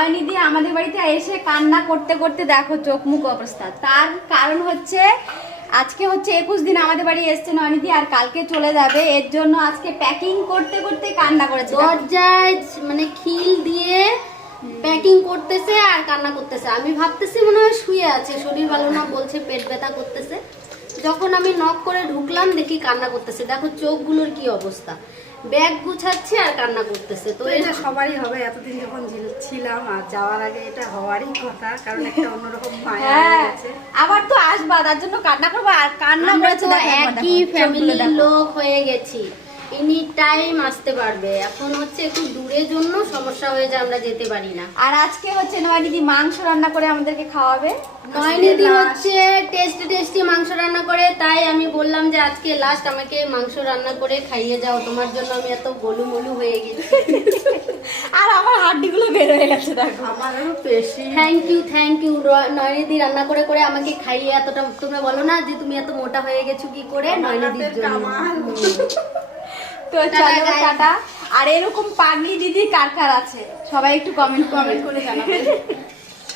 নয়নিধি আমাদের বাড়িতে এসে কান্না করতে করতে দেখো চোখ মুখ অবস্থা। তার কারণ হচ্ছে আজকে হচ্ছে 21 দিন আমাদের বাড়ি এসছে নয়নিধি, আর কালকে চলে যাবে। এর জন্য আজকে প্যাকিং করতে করতে কান্না করেছে। দরজায় মানে খিল দিয়ে প্যাকিং করতেছে আর কান্না করতেছে। আমি ভাবতেছি মনে হয় শুয়ে আছে, শরীর ভালো না বলছে, পেট ব্যথা করতেছে। যখন আমি নক করে ঢুকলাম দেখি কান্না করতেছে। দেখো চোখগুলোর কি অবস্থা, ব্যাগ গুছাচ্ছে আর কান্না করতেছে। তো এটা সবারই হবে, এতদিন যখন ছিলাম আর যাওয়ার আগে এটা হওয়ারই কথা, কারণ একটা অন্যরকম মায়া হয়ে গেছে। আবার তো আসবা, তার জন্য কান্না করবো। আর কান্না আমরা করেছে তো একই ফ্যামিলির লোক হয়ে গেছি, এনি টাইম আসতে পারবে। এখন হচ্ছে একটু দূরের জন্য সমস্যা হয়ে যায়, আমরা যেতে পারি না। আর আজকে হচ্ছে নয়নিধি মাংস রান্না করে আমাদেরকে খাওয়াবে। নয়নিধি হচ্ছে টেস্টি মাংস রান্না করে, তাই আমি বললাম যে আজকে লাস্ট আমাকে মাংস রান্না করে খাইয়ে যাও, তোমার জন্য আমি এত গোলুমলু হয়ে গেছি। আর আমার হাড্ডিগুলো বের হয়ে গেছে দেখো। আমারও পেশি। থ্যাংক ইউ নয়নিধি রান্না করে করে আমাকে খাইয়ে এতটা। তোমরা বলো না যে তুমি এত মোটা হয়ে গেছো কি করে, নয়নিধির জন্য। তো চলো টাটা। আর এরকম পাগলি দিদি কার কার আছে সবাই একটু কমেন্ট করে জানাবে।